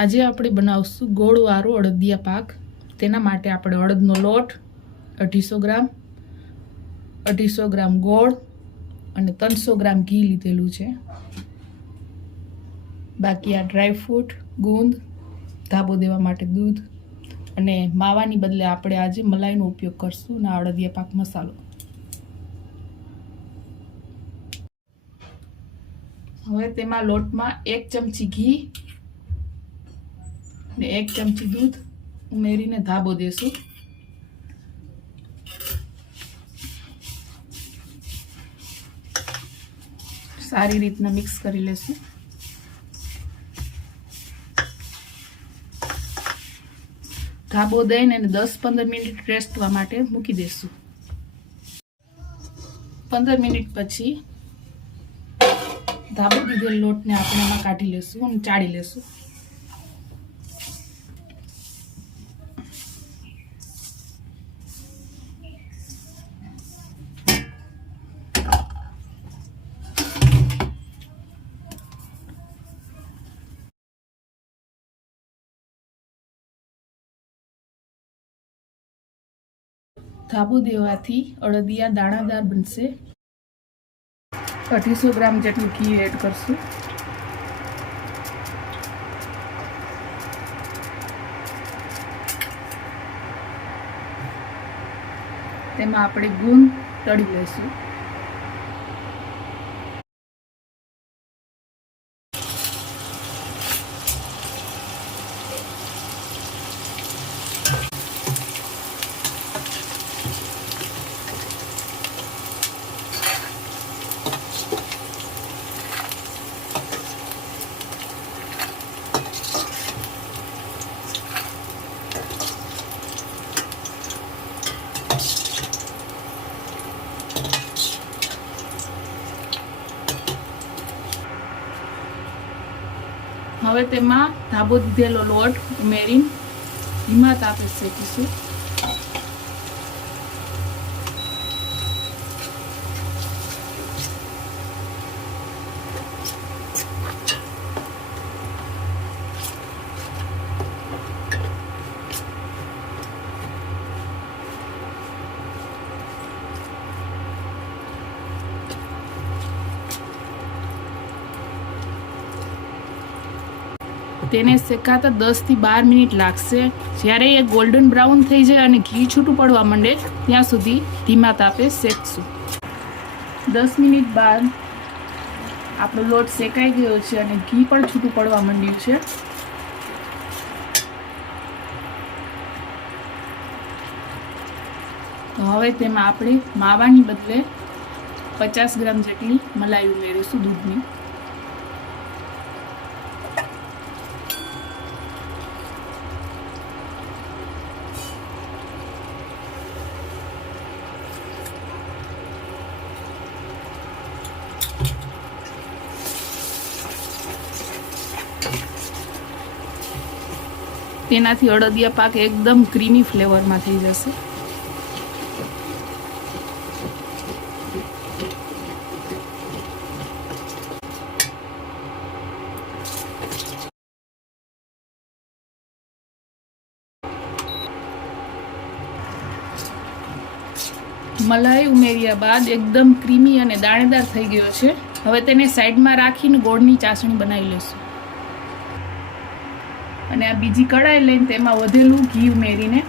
આજે આપણે બનાવશું ગોળવાળો અડદિયા પાક. તેના માટે આપણે અડદનો લોટ, અઢીસો ગ્રામ અઢીસો ગ્રામ ગોળ અને ત્રણસો ગ્રામ ઘી લીધેલું છે. બાકી આ ડ્રાયફ્રૂટ ગુંદ, ધાબો દેવા માટે દૂધ અને માવાની બદલે આપણે આજે મલાઈનો ઉપયોગ કરશું અને અડદિયા પાક મસાલો. હવે તેમાં લોટમાં એક ચમચી ઘી ને એક ચમચી દૂધ ઉમેરીને ધાબો દેશું. સારી રીતના મિક્સ કરી લેશું. ધાબો દઈને એને દસ પંદર મિનિટ રેસ્ટવા માટે મૂકી દેશું. પંદર મિનિટ પછી ધાબો દીધેલ લોટને આપણે એમાં કાઢી લેશું અને ચાળી લેશું. ધાબુ દેવાથી અડદિયા દાણાદાર બનશે. અઢીસો ગ્રામ જેટલું ઘી એડ કરશું. તેમાં આપણે ગુંદ તળી લઈશું. હવે તેમાં ધાબો દીધેલો લોટ ઉમેરીને ધીમા તાપે શેકીશું તેને શેકાતા દસથી બાર મિનિટ લાગશે. જ્યારે એ ગોલ્ડન બ્રાઉન થઈ જાય અને ઘી છૂટું પડવા માંડે, ત્યાં સુધી ધીમા તાપે શેકશું. દસ મિનિટ બાદ આપણો લોટ શેકાઈ ગયો છે અને ઘી પણ છૂટું પડવા માંડ્યું છે. તો હવે તેમાં આપણે માવાની બદલે પચાસ ગ્રામ જેટલી મલાઈ ઉમેરીશું દૂધની. તેનાથી અડદિયા પાક એકદમ ક્રીમી ફ્લેવરમાં થઈ જશે. મલાઈ ઉમેર્યા બાદ એકદમ ક્રીમી અને દાણેદાર થઈ ગયો છે. હવે તેને સાઈડમાં રાખીને ગોળની ચાસણી બનાવી લઈશું અને આ બીજી કઢાઈ લઈને તેમાં વધેલું ઘી ઉમેરીને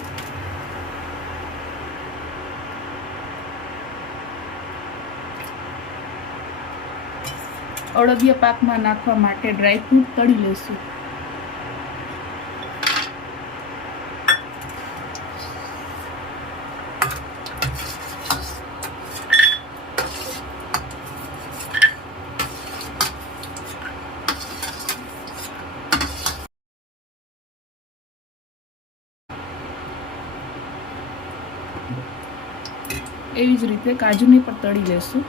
અળદિયા પાકમાં નાખવા માટે ડ્રાયફ્રૂટ તળી લઈશું. એવી જ રીતે કાજુને પણ તળી લેશું.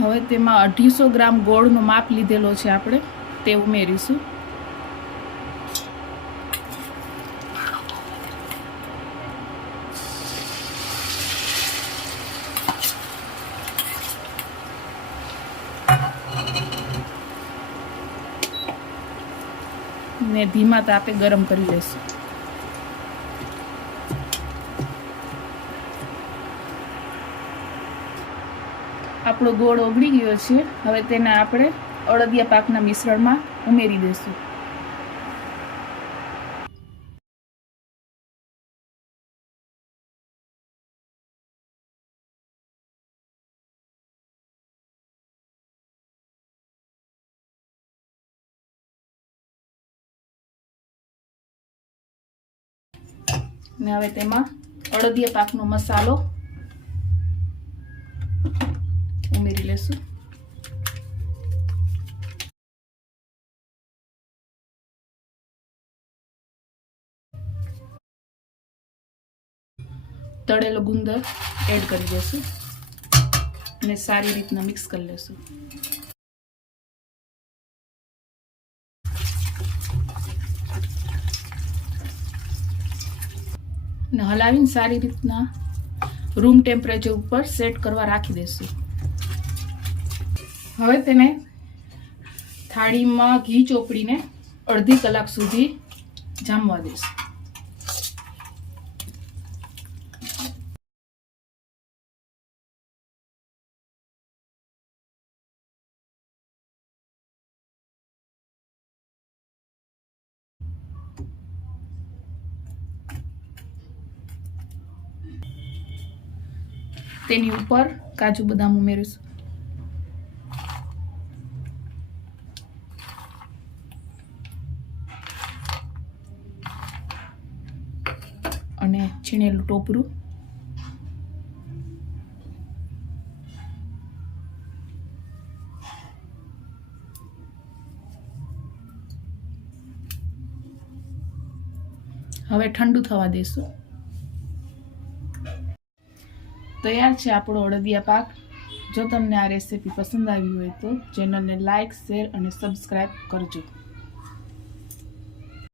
હવે તેમાં અઢીસો ગ્રામ ગોળનો માપ લીધેલો છે આપણે, તે ઉમેરીશું. ને ધીમા તાપે ગરમ કરી લેશું. આપણો ગોળ ઓગળી ગયો છે. હવે તેને આપણે અળદિયા પાકના મિશ્રણમાં ઉમેરી દઈશું ને હવે તેમાં અડદિયા પાકનો મસાલો ઉમેરી લેશું. તળેલો ગુંદર એડ કરી દેશું. અને સારી રીતના મિક્સ કરી લેશું. ને હલાવીને સારી રીતના રૂમ ટેમ્પરેચર ઉપર સેટ કરવા રાખી દઈશું. હવે તેને થાળીમાં ઘી ચોપડીને અડધી કલાક સુધી જામવા દઈશું. તેની ઉપર કાજુ બદામ ઉમેરીશું. અને છીણેલું ટોપરું. હવે ઠંડુ થવા દેશું. તૈયાર છે આપણો અડદિયા પાક. જો તમને આ રેસીપી પસંદ આવી હોય તો ચેનલને લાઇક શેર અને સબસ્ક્રાઈબ કરજો.